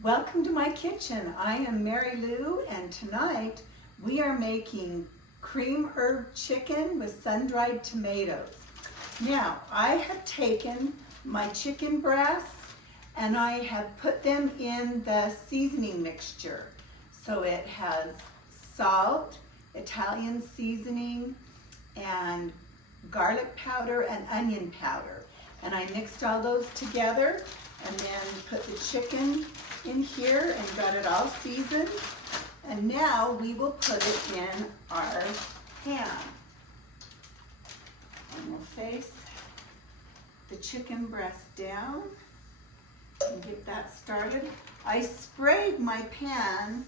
Welcome to my kitchen. I am Mary Lou, and tonight we are making cream herb chicken with sun-dried tomatoes. Now, I have taken my chicken breasts and I have put them in the seasoning mixture. So it has salt, Italian seasoning, and garlic powder and onion powder. And I mixed all those together and then put the chicken in here and got it all seasoned. And now we will put it in our pan. And we'll face the chicken breast down and get that started. I sprayed my pan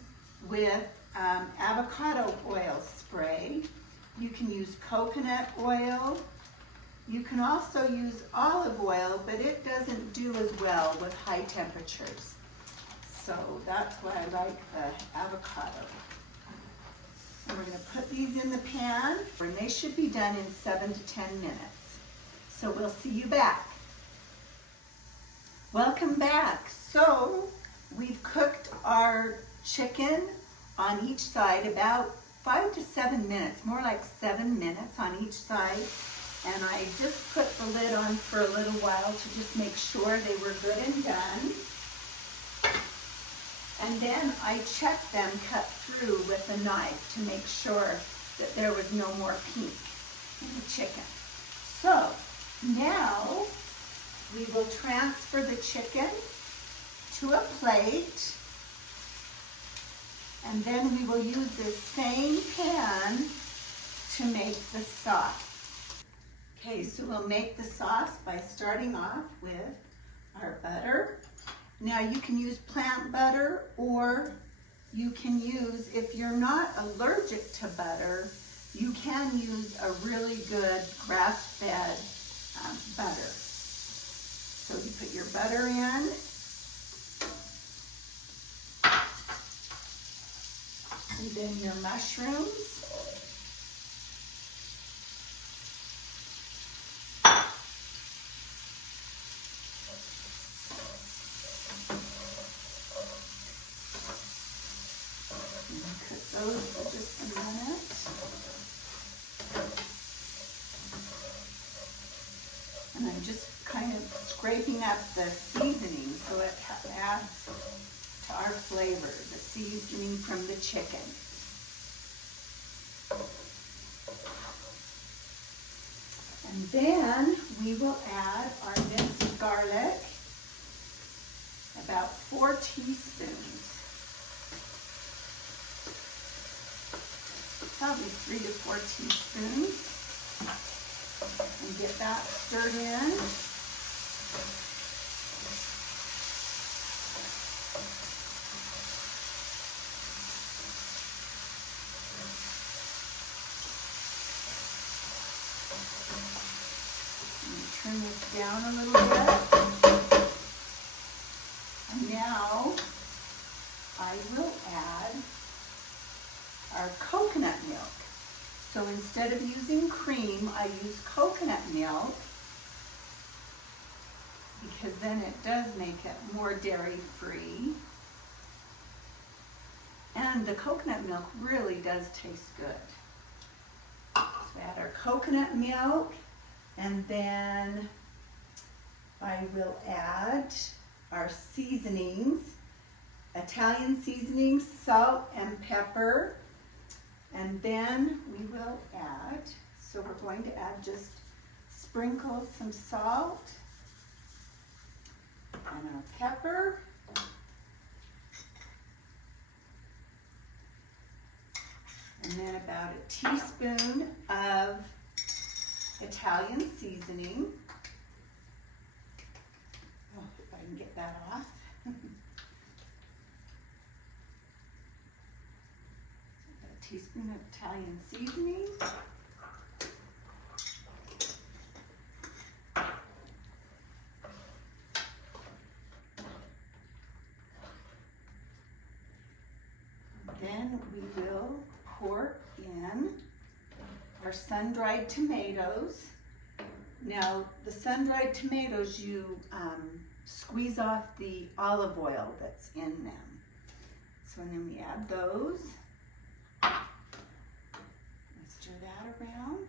with avocado oil spray. You can use coconut oil. You can also use olive oil, but it doesn't do as well with high temperatures. So that's why I like the avocado. And we're going to put these in the pan, and they should be done in 7 to 10 minutes. So we'll see you back. Welcome back. So we've cooked our chicken on each side about 5 to 7 minutes, more like 7 minutes on each side. And I just put the lid on for a little while to just make sure they were good and done. And then I checked them cut through with a knife to make sure that there was no more pink in the chicken. So now we will transfer the chicken to a plate, and then we will use this same pan to make the sauce. Okay, so we'll make the sauce by starting off with our butter. Now you can use plant butter, or you can use, if you're not allergic to butter, you can use a really good grass-fed butter. So you put your butter in. And then your mushrooms. Those for just a minute. And I'm just kind of scraping up the seasoning so it adds to our flavor, the seasoning from the chicken. And then we will add our minced garlic, about 4 teaspoons. Probably 3 to 4 teaspoons, and get that stirred in. Turn this down a little bit. And now I will add our coconut milk. So instead of using cream, I use coconut milk because then it does make it more dairy-free. And the coconut milk really does taste good. So add our coconut milk, and then I will add our seasonings, Italian seasonings, salt and pepper. And then we will add, so we're going to add just sprinkle some salt and our pepper. And then about a teaspoon of Italian seasoning. Oh, if I can get that off. Teaspoon of Italian seasoning. Then we will pour in our sun-dried tomatoes. Now, the sun-dried tomatoes, you squeeze off the olive oil that's in them. So and then we add those. Stir that around.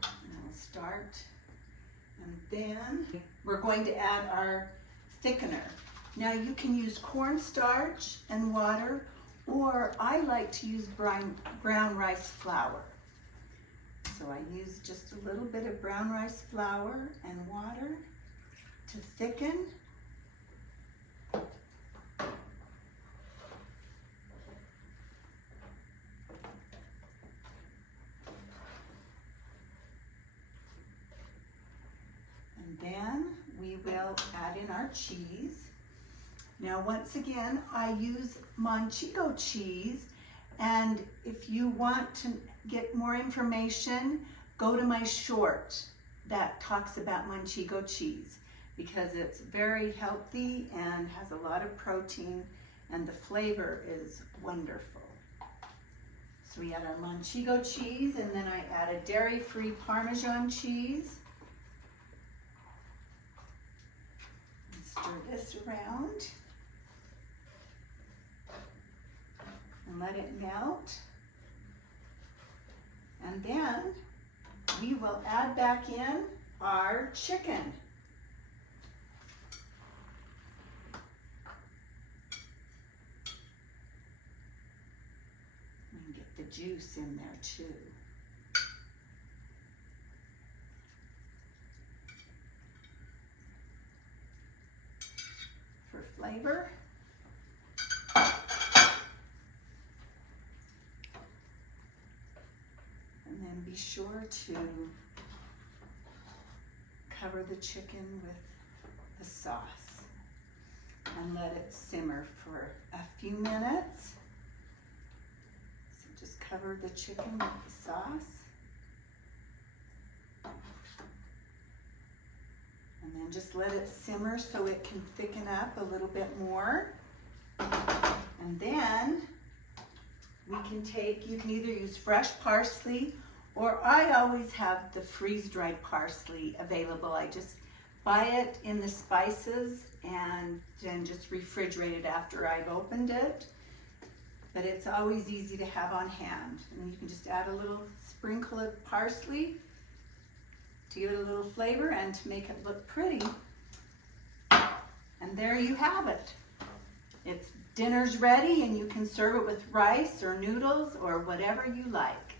And I'll start. And then we're going to add our thickener. Now you can use cornstarch and water, or I like to use brown rice flour. So I use just a little bit of brown rice flour and water to thicken. And then we will add in our cheese. Now once again, I use Manchego cheese, and if you want to get more information, go to my short that talks about Manchego cheese, because it's very healthy and has a lot of protein, and the flavor is wonderful. So we add our Manchego cheese, and then I add a dairy-free Parmesan cheese. And stir this around and let it melt. And then we will add back in our chicken. And get the juice in there too. For flavor. And then be sure to cover the chicken with the sauce and let it simmer for a few minutes. So just cover the chicken with the sauce. And then just let it simmer so it can thicken up a little bit more. And then you can either use fresh parsley, or I always have the freeze-dried parsley available. I just buy it in the spices and then just refrigerate it after I've opened it. But it's always easy to have on hand. And you can just add a little sprinkle of parsley to give it a little flavor and to make it look pretty. And there you have it. Dinner's ready, and you can serve it with rice or noodles or whatever you like.